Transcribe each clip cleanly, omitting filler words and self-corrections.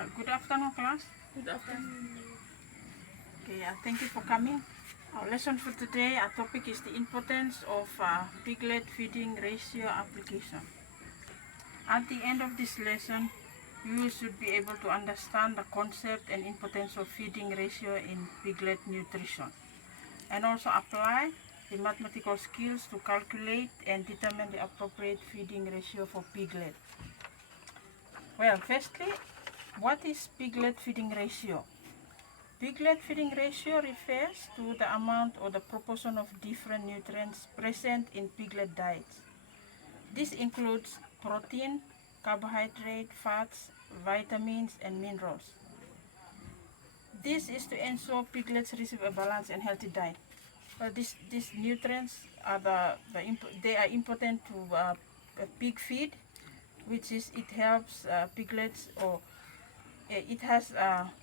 Good afternoon, class. Good afternoon. Okay, thank you for coming. Our lesson for today, our topic is the importance of piglet feeding ratio application. At the end of this lesson, you should be able to understand the concept and importance of feeding ratio in piglet nutrition, and also apply the mathematical skills to calculate and determine the appropriate feeding ratio for piglet. Well, firstly, what is piglet feeding ratio? Piglet feeding ratio refers to the amount or the proportion of different nutrients present in piglet diets. This includes protein, carbohydrate, fats, vitamins, and minerals. This is to ensure piglets receive a balanced and healthy diet. These nutrients are they are important to pig feed, which is it helps piglets, or it has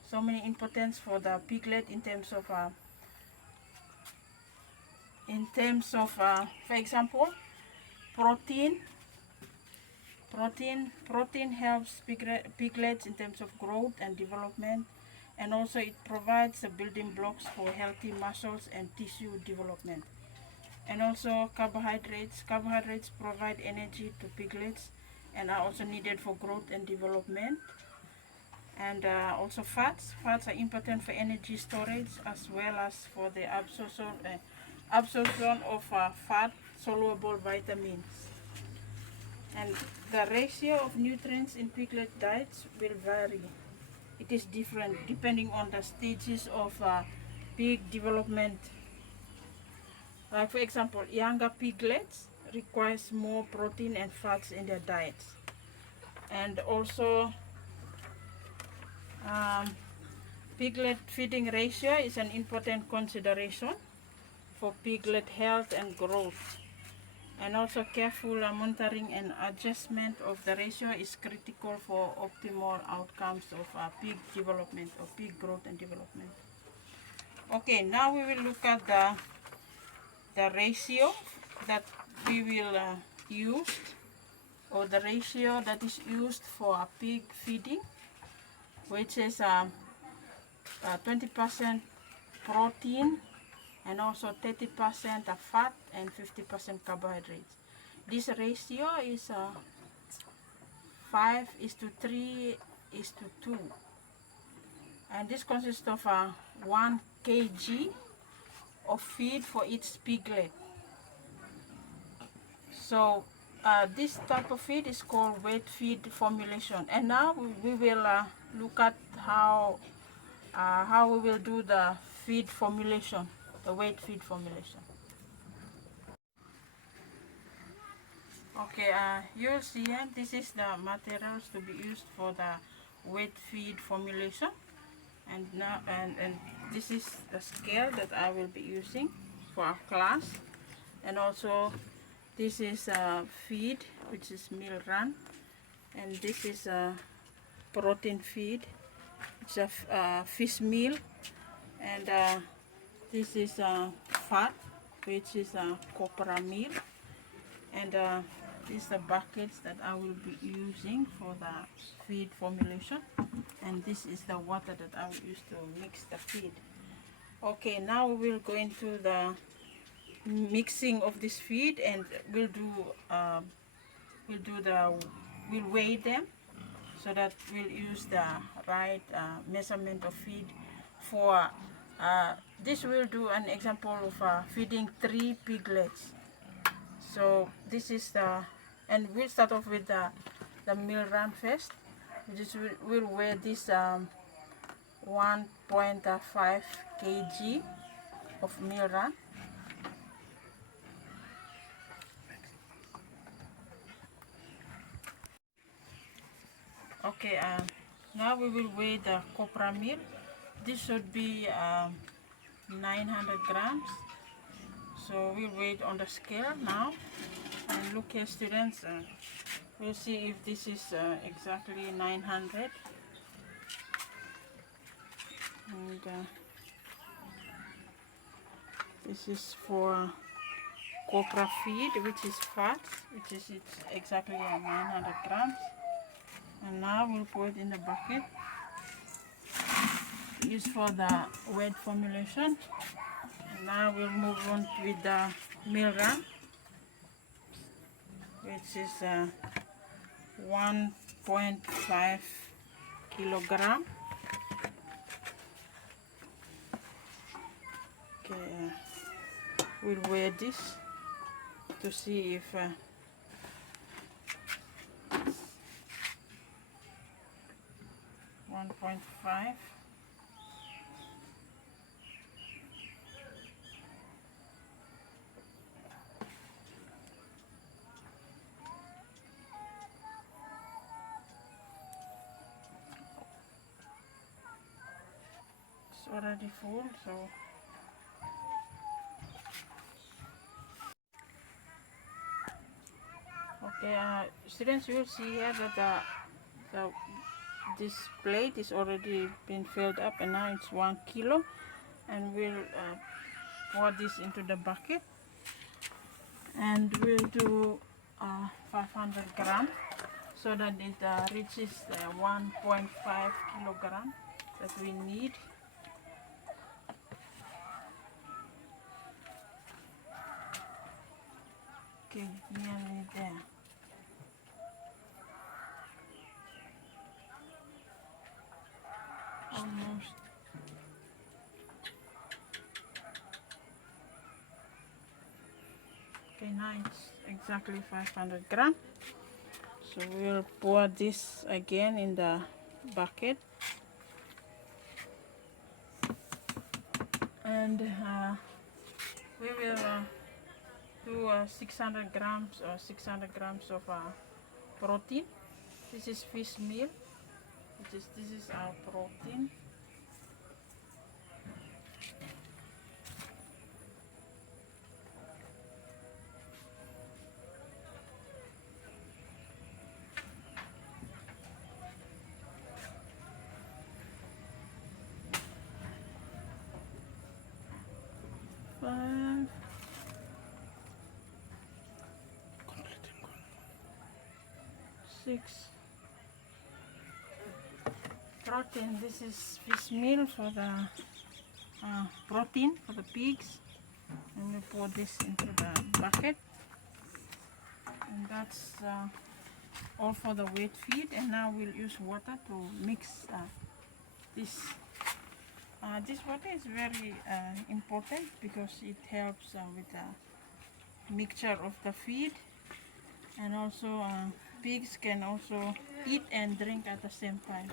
so many importance for the piglet in terms of for example, protein helps piglets in terms of growth and development, and also it provides the building blocks for healthy muscles and tissue development. And also carbohydrates provide energy to piglets and are also needed for growth and development. And also fats are important for energy storage as well as for the absorption of fat soluble vitamins. And the ratio of nutrients in piglet diets will vary. It is different depending on the stages of pig development. Like for example, younger piglets requires more protein and fats in their diets. And also piglet feeding ratio is an important consideration for piglet health and growth. And also careful monitoring and adjustment of the ratio is critical for optimal outcomes of pig development, or pig growth and development. Okay, now we will look at the ratio that we will use, or the ratio that is used for pig feeding, which is 20% protein and also 30% fat and 50% carbohydrates. This ratio is 5:3:2, and this consists of 1 kg of feed for each piglet. So this type of feed is called weight feed formulation. And now we will look at how we will do the feed formulation, the weight feed formulation. Okay, you'll see here, this is the materials to be used for the weight feed formulation, and now and this is the scale that I will be using for our class. And also this is feed, which is meal run, and this is protein feed, it's a fish meal, and this is fat, which is copra meal, and these are the buckets that I will be using for the feed formulation, and this is the water that I will use to mix the feed. Okay, now we will go into the mixing of this feed, and we'll weigh them so that we'll use the right measurement of feed. For this, we'll do an example of feeding 3 piglets. So this is and we'll start off with the meal run first. We'll weigh this 1.5 kg of meal run. Okay, now we will weigh the copra meal. This should be 900 grams. So we'll weigh it on the scale now. And look here, students, we'll see if this is exactly 900. And this is for copra feed, which is fat, which is it's exactly 900 grams. And now we'll pour it in the bucket. use for the wet formulation. And now we'll move on with the milligram, which is 1.5 kilogram. Okay, we'll weigh this to see if 1.5. It's already full, so okay, students, you will see here that this plate is already been filled up, and now it's 1 kilo, and we'll pour this into the bucket, and we'll do 500 gram so that it reaches the 1.5 kilogram that we need. Okay, nearly there. Almost. Okay, now it's exactly 500 gram. So we'll pour this again in the bucket, and we will do 600 grams or 600 grams of protein. This is fish meal. This is our protein. Six. Protein. This is fish meal for the protein for the pigs, and we pour this into the bucket, and that's all for the wet feed. And now we'll use water to mix this. This water is very important because it helps with the mixture of the feed, and also pigs can also eat and drink at the same time.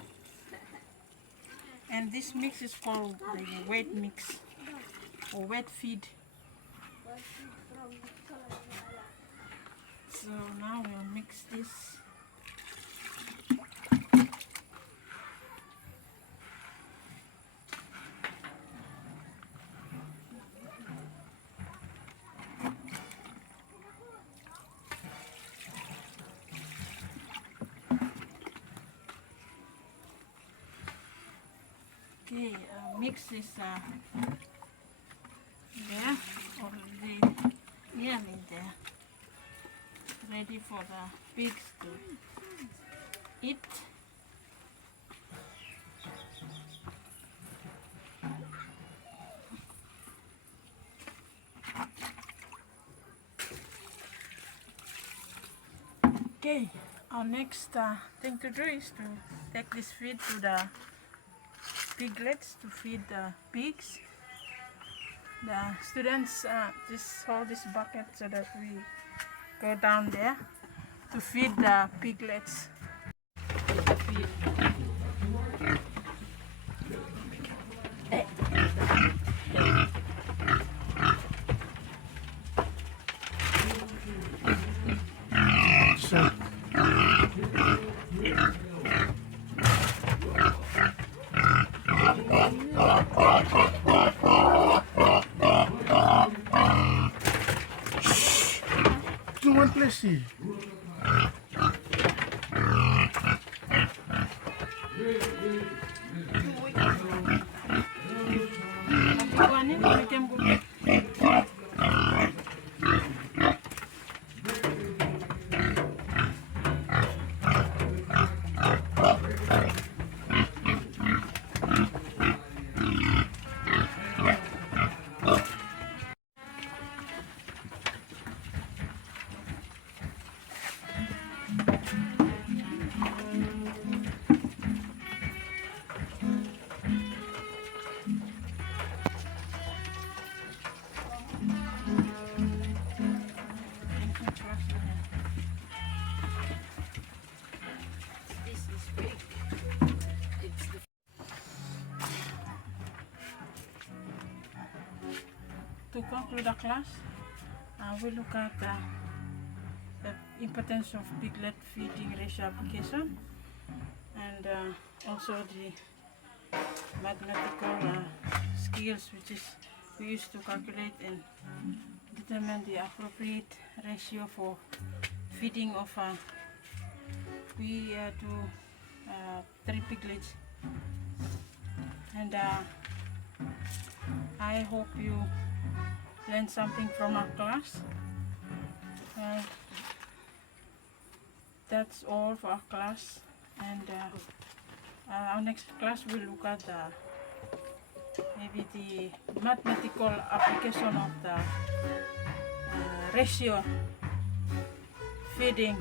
And this mix is called the wet mix or wet feed. So now we'll mix this. Okay, mix this there, already nearly there, ready for the pigs to eat. Okay, our next thing to do is to take this feed to the piglets to feed the pigs. The students just hold this bucket so that we go down there to feed the piglets. One place here. conclude our class, we look at the importance of piglet feeding ratio application, and also the mathematical skills which is we use to calculate and determine the appropriate ratio for feeding of three piglets. And I hope you learned something from our class. That's all for our class, and our next class will look at maybe the mathematical application of the ratio feeding